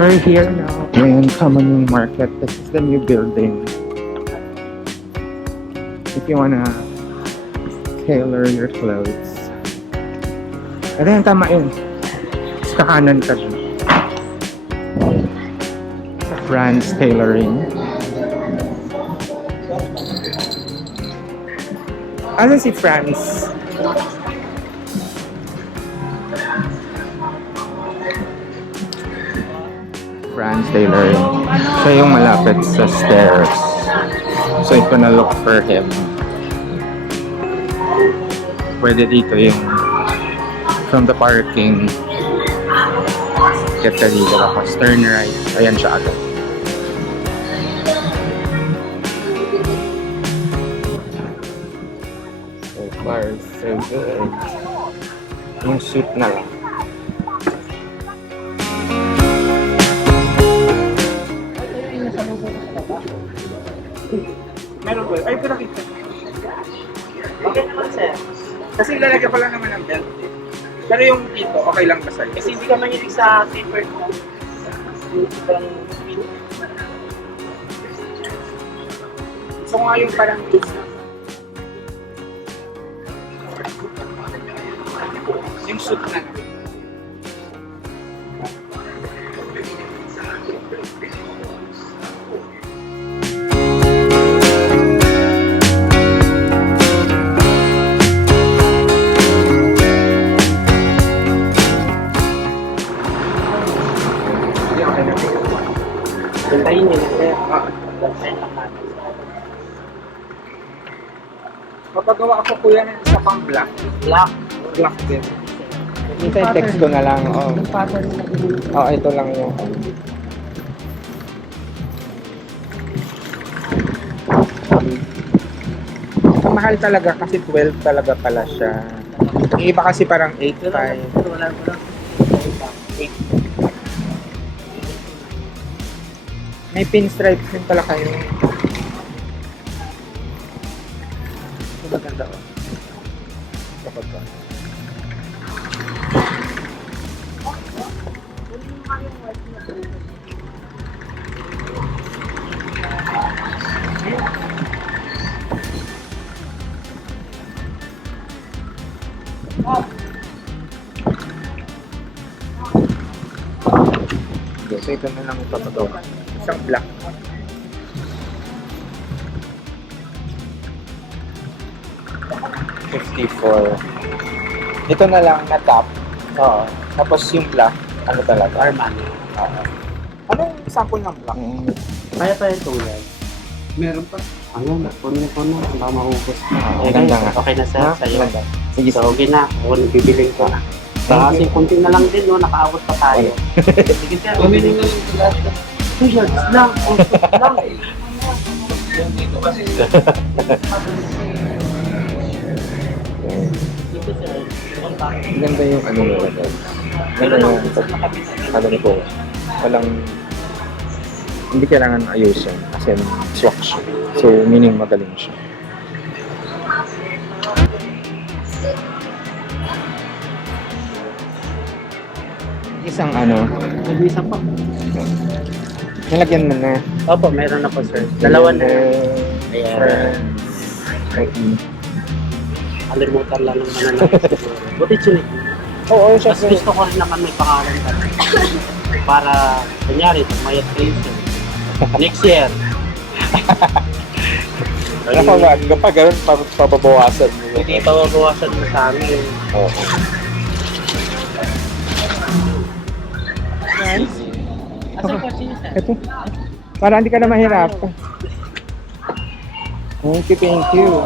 We're here now in Common Market. This is the new building. If you wanna tailor your clothes. Ito yung tamain. Sa kanan ka dyan. Franz Tailoring. Ano si Franz? Franz Tailoring. Siya yung malapit sa stairs. So if you wanna look for him, pwede dito yung from the parking. Get ka dito tapos turn right. Ayan siya agad. So far, so good. Yung suit na lang. Meron po. Ay, pinakita. Okay naman, sir. Kasi lalagyan ko lang naman ng belt. Pero yung dito, okay lang ba sa'yo? Kasi hindi ka mahilig sa zipper mo. Parang so nga yung parang yung suit na. Hintayin nyo na sir. Hintayin lang natin. Papagawa ako kuya ng isa pang black. Black? Black din. Minsan text ko na lang. Oh. Oh, ito lang yung mahal talaga kasi 12 talaga pala siya. Yung iba kasi parang 8.5. Wala. 8. May pinstripes din pala kayo. Ito maganda ko. Kapag ka. Okay, so ito na lang ipapagawa. Isang black. $54. Ito na lang na top. Oo. Tapos yung black, ano talaga? Armani. Anong sample ng black? Kaya pa yung tulad. Meron pa. Ano, puno. Baka maubos. Ganda nga. Okay na sir, Ha? sa'yo. Ganda. Sige, So, okay na. Kung bibiling ko na. Kasi kunti na lang din, no? Nakaabot pa tayo. Sige sir, bibiling ko lang. 2 yards lang. 2 lang. Dito sir. Ganda yung ano nila guys. Ganda yung ano nito. Walang hindi kailangan ayusin kasi swak siya. So meaning magaling siya. Isang ano, May isa pa. nilagyan mo na. Opo, meron na po sir. Dalawa na. Ayan. Okay. Kalimutan lang ng mananap. Buti chinik. Oo, siya. Mas gusto ko rin naman may pangalan ka. Para, kunyari, mayat kayo sir. Next year. Kapag gano'n, papabawasan mo. Hindi pababawasan mo sa amin. Oo. Asan po siya sir? Ito. Para hindi ka na mahirap. Thank you.